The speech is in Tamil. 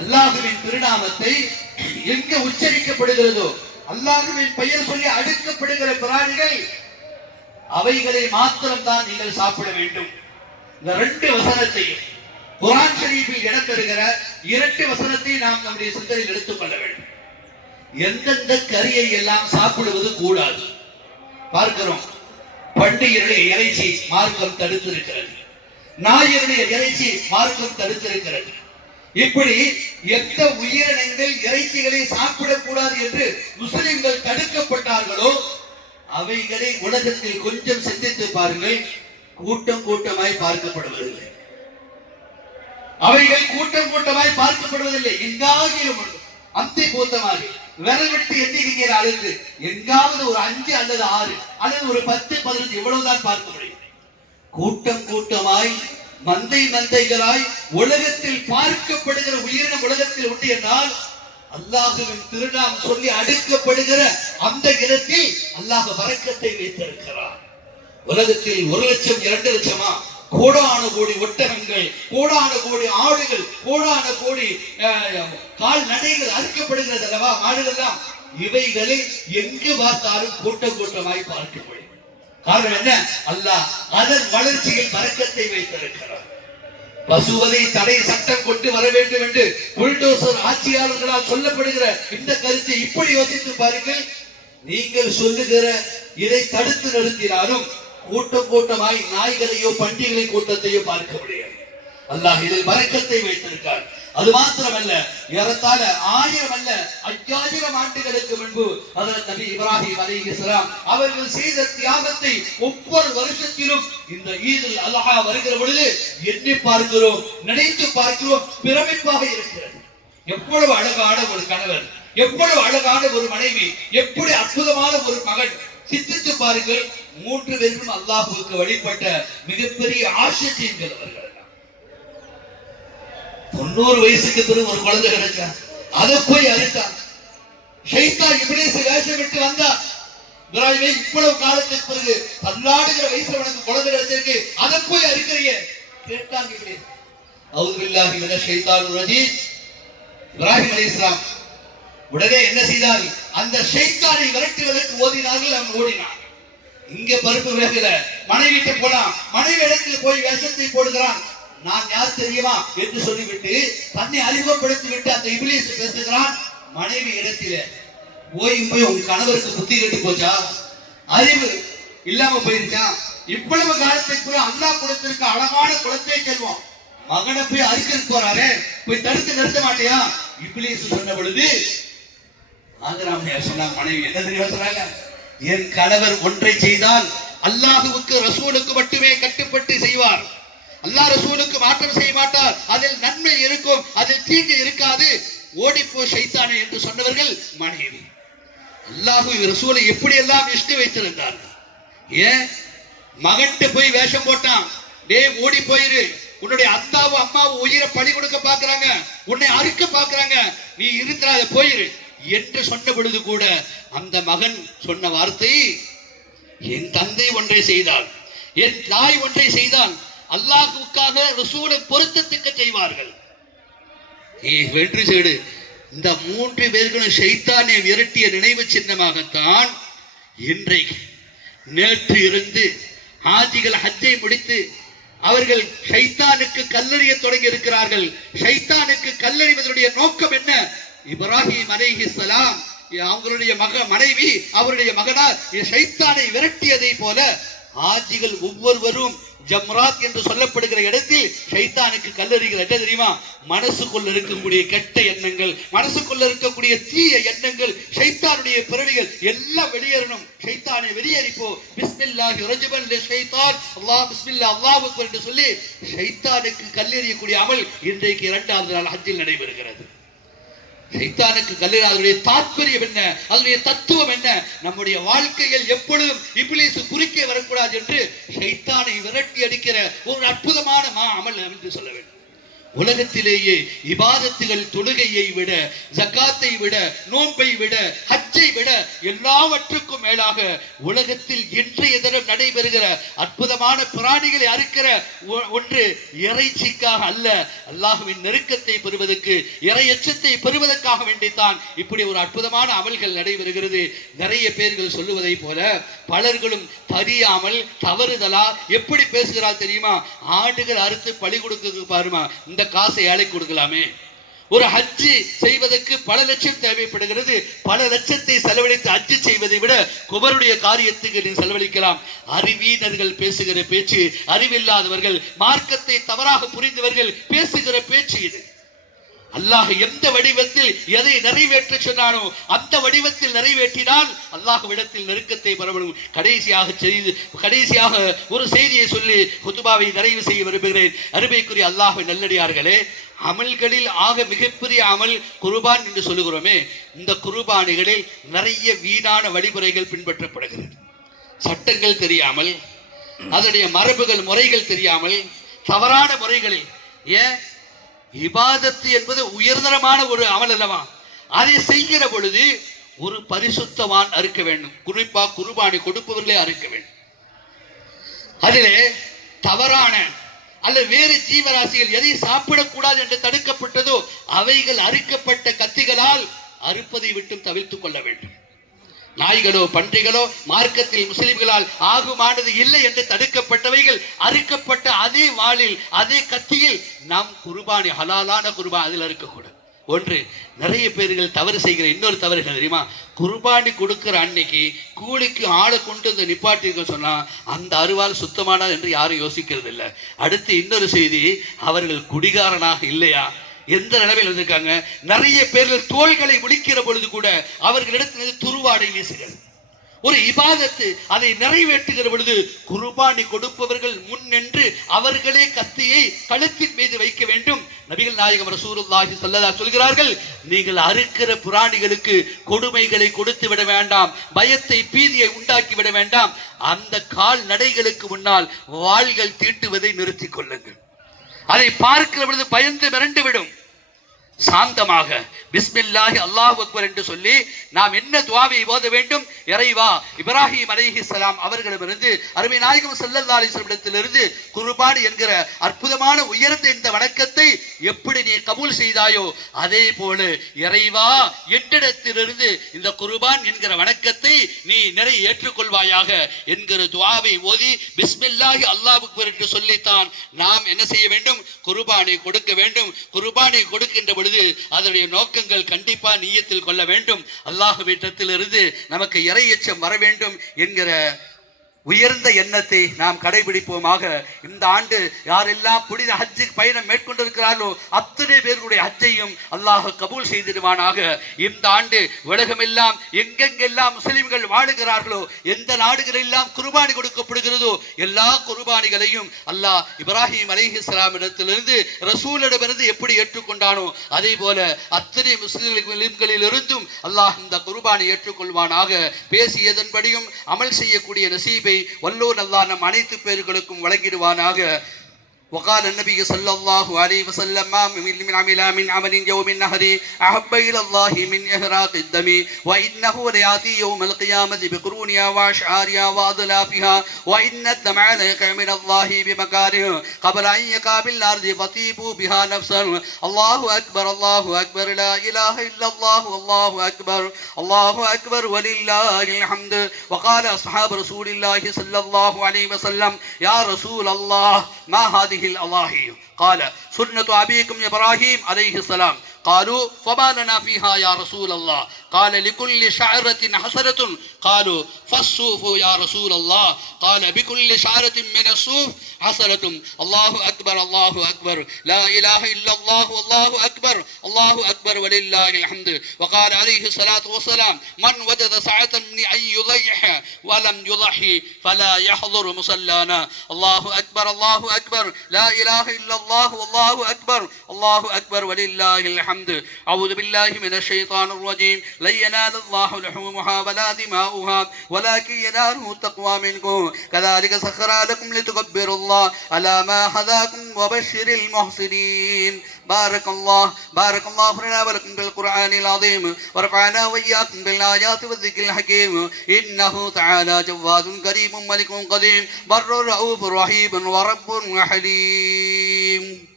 அல்லாஹுவின் திருநாமத்தை எங்க உச்சரிக்கப்படுகிறதோ அல்லாஹுவின் பெயர் சொல்லி அடுக்கப்படுகிற பிராணிகள் அவைகளை மாத்திரம்தான் நீங்கள் சாப்பிட வேண்டும். இந்த ரெண்டு வசனத்தையும் குரான் ஷரீஃபில் இடம்பெறுகிற இரண்டு வசனத்தை நாம் நம்முடைய சிந்தனையில் எடுத்துக்கொள்ள வேண்டும். எந்தெந்த கறியை எல்லாம் சாப்பிடுவது கூடாது. பார்க்கிறோம். பண்டிகைகளை இறைச்சி மார்க்கம் தடுத்திருக்கிறது. நாயருடைய இறைச்சி மார்க்கம் தடுத்திருக்கிறது. இப்படி எந்த உயிரினங்கள் இறைச்சிகளை சாப்பிடக்கூடாது என்று முஸ்லிம்கள் தடுக்கப்பட்டார்களோ அவைகளை உலகத்தில் கொஞ்சம் சிந்தித்து பாருங்கள் கூட்டம் கூட்டமாய் பார்க்கப்படுவதில்லை. அவைகள் கூட்டம் கூட்டமாய் பார்க்கப்படுவதில்லை. எங்காகிலும் ஒன்று அந்தி பூத்தமாக. விரல் விட்டு எண்ணிக்கிற எங்காவது ஒரு அஞ்சு அல்லது ஆறு அல்லது ஒரு பத்து பதினஞ்சு இவ்வளவுதான் பார்க்க முடியும். கூட்டம் கூட்டமாய் மந்தை மந்தைகளாய் உலகத்தில் பார்க்கப்படுகிற உயிரினம் உலகத்தில் உண்டு என்றால் அல்லாஹுவின் திருநாம் சொல்லி அடுக்கப்படுகிற அந்த இடத்தில் அல்லாஹ் வரக்கத்தை வைத்திருக்கிறார். உலகத்தில் ஒரு லட்சம் இரண்டு லட்சமா? கோடான கோடி ஒட்டகங்கள் கோடான கோடி ஆடுகள் கோடான கோடி கால்நடைகள் அறுக்கப்படுகிறது அல்லவா? மாடுகள்லாம் இவைகளை எங்கு பார்த்தாலும் கூட்டம் கூட்டமாய் பார்க்க முடியும் காரணம் என்ன? அல்லாஹ் அதன் வளர்ச்சியில் பறக்கத்தை வைத்திருக்கிறார். பசுவதை தடை சட்டம் கொண்டு வர வேண்டும் என்று புல்டோசர் ஆட்சியாளர்களால் சொல்லப்படுகிற இந்த கருத்தை இப்படி யோசித்து பாருங்கள். நீங்கள் சொல்லுகிற இதை தடுத்து நிறுத்தினாலும் கூட்டம் கூட்டமாய் நாய்களையோ பண்டிகை கூட்டத்தையோ பார்க்க முடியாது. அல்லாஹ் இதில் பறக்கத்தை வைத்திருக்கார். அது மாத்திரமல்ல ஏறத்தாழ ஆயிரம் அல்ல ஐயாயிரம் ஆண்டுகளுக்கு முன்பு அதற்கு நபி இப்ராஹிம் அலைஹிஸ்ஸலாம் அவர்கள் செய்த தியாகத்தை ஒவ்வொரு வருஷத்திலும் இந்த ஈதில் அல்லாஹா வருகிற பொழுது எண்ணி பார்க்கிறோம் நினைத்து பார்க்கிறோம் பிரமிப்பாக இருக்கிறது. எவ்வளவு அழகான ஒரு கணவர் எவ்வளவு அழகான ஒரு மனைவி எப்படி அற்புதமான ஒரு மகன். சிந்தித்து பாருங்கள் மூன்று பேரும் அல்லாஹுக்கு வழிபட்ட மிகப்பெரிய ஆசிரியர்கள் அவர்கள். தொண்ணூறு வயசுக்கு பிறகு ஒரு குழந்தை கிடைச்சா அதை போய் அறுத்தான் ஷைத்தான் இபிலிஸ் வேஷம் விட்டு வந்தா. இப்ராஹிமே இவ்வளவு காலத்துக்கு பிறகு பல்லாடுகிற வயசுல உனக்கு குழந்தை கிடைச்சிருக்கு. அதை போய் அறுக்கிறீங்க கேட்டாங்க இபிலிஸ் அவுது பில்லாஹி மின ஷைத்தான் இப்ராஹிம் அலைஹிஸ்ஸலாம் உடனே என்ன செய்தார் அந்த ஷைத்தானை விரட்டுவதற்கு ஓதினார்கள் அவன் ஓடினான். இங்க பருப்பு வேகல மனைவிட்டு போனான் மனைவி இடத்துல போய் விஷத்தை போடுகிறான். நான் யார் தெரியுமா என்று சொல்லிவிட்டு தன்னை அறிமுகப்படுத்தி விட்டு அந்த இபிலிஸ் பேசுகிறான் மனைவி இடத்தில. போய் போய் உங்க கணவருக்கு புத்தி கட்டி போச்சா? அறிவு இல்லாம போயிருச்சான் இவ்வளவு காலத்துக்கு போய் குளத்திற்கு அழகான குளத்தை செல்வோம் மகனை போய் அறுக்க போறாரே போய் தடுத்து நிறுத்த மாட்டியா? இபிலிஸ் சொன்ன பொழுது ஆந்திராமணியார் சொன்னாங்க மனைவி என்ன தெரியுமா சொன்னாங்க என் கணவர் ஒன்றை செய்தால் அல்லாஹுவுக்கு ரசூலுக்கு மட்டுமே கட்டுப்பட்டு செய்வார். அல்லா ரசூலுக்கு மாற்றம் செய்ய மாட்டார். அதில் நன்மை இருக்கும் அதில் தீங்கு இருக்காது. ஓடிப்போ சைத்தானே என்று சொன்னவர்கள் மனைவி. அல்லாஹு ரசூலை எப்படி எல்லாம் இஷ்டி வைத்திருந்தார்கள் ஏன்? மகன்கிட்ட போய் வேஷம் போட்டான். டேய் ஓடி போயிரு. உன்னுடைய அத்தாவும் அம்மாவும் உயிரை பழி கொடுக்க பாக்குறாங்க உன்னை அறுக்க பாக்குறாங்க நீ இருக்கிறாத போயிரு என்று சொன்ன பொழுது கூட அந்த மகன் சொன்ன வார்த்தை என் தந்தை ஒன்றை செய்தால் என் தாய் ஒன்றை செய்தான் அல்லாஹுக்காக ரசூலை பொருத்தத்துக்கு செய்வார்கள். ஏய் வெற்றி சேடு. இந்த மூன்று பேர்களும் ஷைத்தானை விரட்டிய நினைவு சின்னமாகத்தான் இன்றைக்கு நேற்று இருந்து ஆஜிகள் ஹஜ்ஜை முடித்து அவர்கள் ஷைத்தானுக்கு கல்லறிய தொடங்கி இருக்கிறார்கள். ஷைத்தானுக்கு கல்லறிவதனுடைய நோக்கம் என்ன? இப்ராஹிம் அலைஹிஸ்ஸலாம் அவங்களுடைய மக மனைவி அவருடைய மகனார் ஷைத்தானை விரட்டியதை போல ஆஜிகள் ஒவ்வொருவரும் ஜம்ராத் என்று சொல்லப்படுகிற இடத்தில் ஷைத்தானுக்கு கல்லறிகள் என்ன தெரியுமா? மனசுக்குள்ள இருக்கக்கூடிய கெட்ட எண்ணங்கள் மனசுக்குள்ள இருக்கக்கூடிய தீய எண்ணங்கள் ஷைத்தானுடைய பிறவிகள் எல்லாம் வெளியேறணும். ஷைத்தானை வெளியேறிப்போ. பிஸ்மில்லாஹி ரஜபன் ஷைத்தான். அல்லாஹ் பிஸ்மில்லா அல்லாஹ் என்று சொல்லி ஷைத்தானுக்கு கல்லெறியக்கூடிய அமல் இன்றைக்கு இரண்டாவது நாள் ஹஜ்ஜில் நடைபெறுகிறது. சைத்தானுக்கு கல்லீரல் அதனுடைய தாற்பயம் என்ன? அதனுடைய தத்துவம் என்ன? நம்முடைய வாழ்க்கையில் எப்பொழுதும் இபிலிசு குறுக்கே வரக்கூடாது என்று சைத்தானை விரட்டி அடிக்கிற ஒரு அற்புதமான மா அமல் என்று சொல்ல வேண்டும். உலகத்திலேயே இபாதத்துகள் தொழுகையை விட ஜக்காத்தை விட நோன்பை விட ஹஜ்ஜை விட எல்லாவற்றுக்கும் மேலாக உலகத்தில் இன்றைய தினம் நடைபெறுகிற அற்புதமான பிராணிகளை அறுக்கிற ஒ- ஒன்று இறைச்சிக்காக அல்ல. அல்லாஹுவின் நெருக்கத்தை பெறுவதற்கு இறையச்சத்தை பெறுவதற்காக வேண்டித்தான் இப்படி ஒரு அற்புதமான அமல்கள் நடைபெறுகிறது. நிறைய பேர்கள் சொல்லுவதை போல பலர்களும் தெரியாமல் தவறுதலா எப்படி பேசுகிறாள் தெரியுமா? ஆடுகள் அறுத்து பழி கொடுக்க பாருமா. இந்த காசை ஏழை கொடுக்கலாமே? ஒரு ஹஜ்ஜு செய்வதற்கு பல லட்சம் தேவைப்படுகிறது. பல லட்சத்தை செலவழித்து ஹஜ்ஜு செய்வதை விட குபருடைய காரியத்துக்கு நீ செலவழிக்கலாம். அறிவீனர்கள் பேசுகிற பேச்சு அறிவில்லாதவர்கள் மார்க்கத்தை தவறாக புரிந்தவர்கள் பேசுகிற பேச்சு இது. அல்லாஹ் எந்த வடிவத்தில் எதை நிறைவேற்ற சொன்னானோ அந்த வடிவத்தில் நிறைவேற்றினால் அல்லாஹ்விடத்தில் நெருக்கத்தை பரவணும். கடைசியாக செய்து கடைசியாக ஒரு செய்தியை சொல்லி குத்துபாவை நிறைவு செய்ய விரும்புகிறேன். அருமைக்குரிய அல்லாஹ் நல்லடியார்களே அமல்களில் ஆக மிகப்பெரிய அமல் குருபான் என்று சொல்லுகிறோமே இந்த குருபானிகளில் நிறைய வீணான வழிமுறைகள் பின்பற்றப்படுகிறது. சட்டங்கள் தெரியாமல் அதனுடைய மரபுகள் முறைகள் தெரியாமல் தவறான முறைகளில் ஏன் இபாதத்து என்பது உயர்தரமான ஒரு அமல் அல்லவா? அதை செய்கிற பொழுது ஒரு பரிசுத்தவான் அறுக்க வேண்டும். குறிப்பா குருபானி கொடுப்பவர்களே அறுக்க வேண்டும். அதிலே தவறான அல்லது வேறு ஜீவராசிகள் எதை சாப்பிடக்கூடாது என்று தடுக்கப்பட்டதோ அவைகள் அறுக்கப்பட்ட கத்திகளால் அறுப்பதை விட்டு தவிர்த்துக் கொள்ள வேண்டும். நாய்களோ பன்றிகளோ மார்க்கத்தில் முஸ்லிம்களால் ஆகுமானது இல்லை என்று தடுக்கப்பட்டவைகள் அறுக்கப்பட்ட அதே வாளில் அதே கத்தியில் நாம் குர்பானி ஹலாலான குர்பான் அதில் இருக்கக்கூடாது ஒன்று நிறைய பேர்கள் தவறு செய்கிற இன்னொரு தவறு என்ன தெரியுமா? குர்பானி கொடுக்குற அன்னைக்கு கூலிக்கு ஆளை கொண்டு வந்து நிப்பாட்டிருக்க சொன்னால் அந்த அருவால் சுத்தமானது என்று யாரும் யோசிக்கிறது இல்லை அடுத்து இன்னொரு செய்தி அவர்கள் குடிகாரனாக இல்லையா? எந்த நிலைமையில் இருந்திருக்காங்க நிறைய பேர்கள் தோள்களை முடிக்கிற பொழுது கூட அவர்களிடத்தில் துருவாடை வீசுகிறது ஒரு இபாதத்து அதை நிறைவேற்றுகிற பொழுது குர்பானி கொடுப்பவர்கள் முன் நின்று அவர்களே கத்தியை கழுத்தின் மீது வைக்க வேண்டும். நபிகள் நாயகம் ரசூருல்லாஹி சொல்லதா சொல்கிறார்கள் நீங்கள் அறுக்கிற புராணிகளுக்கு கொடுமைகளை கொடுத்து விட வேண்டாம் பயத்தை பீதியை உண்டாக்கி விட வேண்டாம். அந்த கால் நடைகளுக்கு முன்னால் வாள்கள் தீட்டுவதை நிறுத்திக் கொள்ளுங்கள். அதை பார்க்கிற பொழுது பயந்து மிரண்டு விடும். சாந்தமாக பிஸ்மில்லாஹி அல்லாஹ் அக்பர் என்று சொல்லி நாம் என்ன துவாவை ஓத வேண்டும்? இறைவா இப்ராஹிம் அலிஹி சலாம் அவர்களிடமிருந்து அருமை நாயகம் ஸல்லல்லாஹு அலிஸ்லமிடத்திலிருந்து வஸல்லத்திலிருந்து என்கிற அற்புதமான உயர்ந்த இந்த வணக்கத்தை எப்படி நீ கபூல் செய்தாயோ அதே போல இறைவா எட்டிடத்திலிருந்து இந்த குர்பான் என்கிற வணக்கத்தை நீ நிறை ஏற்றுக்கொள்வாயாக என்கிற துவாவை ஓதி பிஸ்மில்லாஹி அல்லாஹ் அக்பர் என்று சொல்லித்தான். நாம் என்ன செய்ய வேண்டும்? குர்பானை கொடுக்க வேண்டும். குர்பானை கொடுக்கின்ற பொழுது அதனுடைய நோக்கங்கள் கண்டிப்பா நீயத்தில் கொள்ள வேண்டும். அல்லாஹ் வீட்டத்திலிருந்து நமக்கு இறையச்சம் வர வேண்டும் என்கிற உயர்ந்த எண்ணத்தை நாம் கடைபிடிப்போமாக. இந்த ஆண்டு யாரெல்லாம் புனித ஹஜ்ஜு பயணம் மேற்கொண்டிருக்கிறார்களோ அத்தனை பேருடைய ஹஜ்ஜையும் அல்லாஹ் கபூல் செய்திடுவானாக. இந்த ஆண்டு உலகமெல்லாம் எங்கெங்கெல்லாம் முஸ்லிம்கள் வாழுகிறார்களோ எந்த நாடுகளெல்லாம் குர்பானி கொடுக்கப்படுகிறதோ எல்லா குர்பானிகளையும் அல்லாஹ் இப்ராஹிம் அலைஹிஸ்ஸலாம் இடத்திலிருந்து ரசூலிடமிருந்து எப்படி ஏற்றுக்கொண்டானோ அதே போல அத்தனை முஸ்லிம்களிலிருந்தும் அல்லாஹ் இந்த குர்பானை ஏற்றுக்கொள்வானாக. பேசியதன்படியும் அமல் செய்யக்கூடிய நசீபை வல்லூர் அல்லா நம் அனைத்து பேர்களுக்கும் வழங்கிடுவானாக. وقال النبي صلى الله عليه وسلم ما من عمل من عمل يوم النهر أحب إلى الله من إهراق الدم وإنه ليأتي يوم القيامة بقرونها وأشعارها وأضلافها وإن الدمع ليقع من الله بمكاره قبل أن يقع بالأرض فطيبوا بها نفسا. الله أكبر الله أكبر لا إله إلا الله والله أكبر الله أكبر ولله الحمد. وقال أصحاب رسول الله صلى الله عليه وسلم يا رسول الله ما هذه الأضاحي قال سنة أبيكم إبراهيم عليه السلام. قالوا فما لنا فيها يا رسول الله. قال لكل شعرة حسنة. قالوا فالصوف يا رسول الله. قال بكل شعرة من الصوف حسنة. الله أكبر الله أكبر لا إله إلا الله والله أكبر الله أكبر ولله الحمد وقال عليه الصلاة والسلام من وجد سعة من يضيح ولم يضحي فلا يحضر مصلانا. الله أكبر الله أكبر. لا إله إلا الله والله أكبر. الله أكبر ولله الحمد. أعوذ بالله من الشيطان الرجيم. لن ينال الله لحومها ولا دماؤها ولكن يناله التقوى منكم كذلك سخر لكم لتكبروا الله على ما هداكم وبشر المحسنين. بارك الله بارك الله لنا ولكم بالقرآن العظيم ورفعنا وإياكم بالآيات والذكر الحكيم إنه تعالى جواد كريم ملك قديم بر رؤوف رحيم ورب حليم